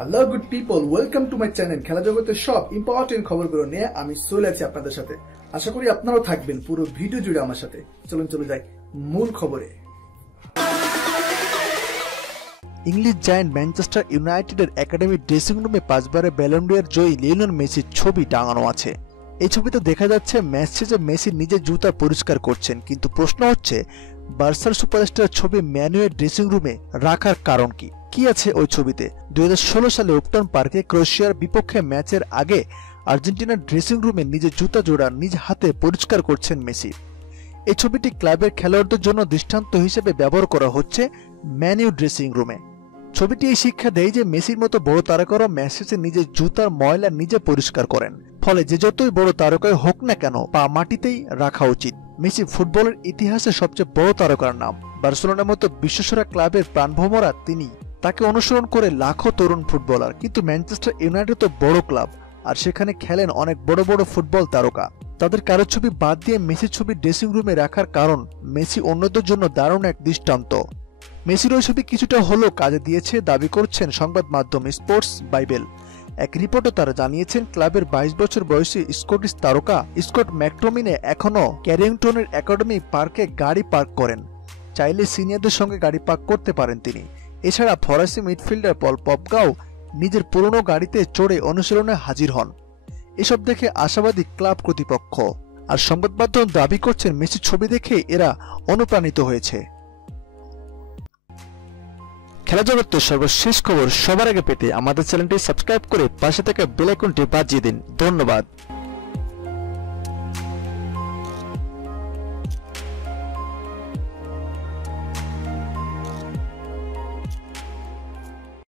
Hello good people welcome to my channel খেলা জগতের সব ইম্পর্টেন্ট খবরগুলো নিয়ে আমি চলে আছি আপনাদের সাথে। আশা করি আপনারাও থাকবেন পুরো ভিডিও জুড়ে আমার সাথে। চলুন, চলে যাই মূল খবরে। ইংলিশ জায়ান্ট ম্যানচেস্টার ইউনাইটেডের একাডেমি ড্রেসিং রুমে পাঁচবারে ব্যালন্ডিয়ার জয়ী লিওনেল মেসির ছবি টাঙানো আছে। এই ছবিতে দেখা যাচ্ছে, ম্যাচ শেষে মেসি নিজের জুতা পরিষ্কার করছেন, কিন্তু প্রশ্ন হচ্ছে, বার্সার সুপারস্টার ছবি ম্যানুয়ের ড্রেসিং রুমে রাখার কারণ কি? কি আছে ওই ছবিতে? দুই হাজার ষোলো সালে উপটন পার্কে ক্রোয়েশিয়ার বিপক্ষে ম্যাচের আগে আর্জেন্টিনার ড্রেসিং রুমে নিজের জুতা জোড়া নিজ হাতে পরিষ্কার করছেন মেসি। এই ছবিটি ক্লাবের খেলোয়াড়দের জন্য দৃষ্টান্ত হিসেবে ব্যবহার করা হচ্ছে ম্যানিউ ড্রেসিং রুমে ছবিটি এই শিক্ষা দেয় যে মেসির মতো বড় তারকারা ম্যাচ নিজের জুতার ময়লা নিজে পরিষ্কার করেন। ফলে যে যতই বড় তারকায় হোক না কেন, পা মাটিতেই রাখা উচিত। মেসি ফুটবলের ইতিহাসে সবচেয়ে বড় তারকার নাম। বার্সেলোনার মতো বিশ্বসেরা ক্লাবের প্রাণভোমরা তিনি। তাকে অনুসরণ করে লাখো তরুণ ফুটবলার। কিন্তু ম্যানচেস্টার ইউনাইটেড তো বড় ক্লাব, আর সেখানে খেলেন অনেক বড় বড় ফুটবল তারকা। তাদের কারও ছবি বাদ দিয়ে মেসির ছবি ড্রেসিং রুমে রাখার কারণ মেসি অন্যদের জন্য দারুণ এক দৃষ্টান্ত। মেসির ওই ছবি কিছুটা হলেও কাজে দিয়েছে দাবি করছেন সংবাদ মাধ্যম স্পোর্টস বাইবেল। এক রিপোর্টে তারা জানিয়েছেন ক্লাবের বাইশ বছর বয়সী স্কটিশ তারকা স্কট ম্যাকটমিনে এখনও ক্যারিংটনের একাডেমি পার্কে গাড়ি পার্ক করেন। চাইলে সিনিয়রদের সঙ্গে গাড়ি পার্ক করতে পারেন তিনি। এছাড়া ফরাসি মিডফিল্ডার পল পপগাও নিজের পুরনো গাড়িতে চড়ে অনুশীলনে হাজির হন। এসব দেখে আশাবাদী ক্লাব কর্তৃপক্ষ। আর সংবাদ মাধ্যম দাবি করছেন, মেসির ছবি দেখে এরা অনুপ্রাণিত হয়েছে। খেলা জগতের সর্বশেষ খবর সবার আগে পেতে আমাদের চ্যানেলটি সাবস্ক্রাইব করে পাশে থেকে বেল আইকনটি বাজিয়ে দিন। ধন্যবাদ।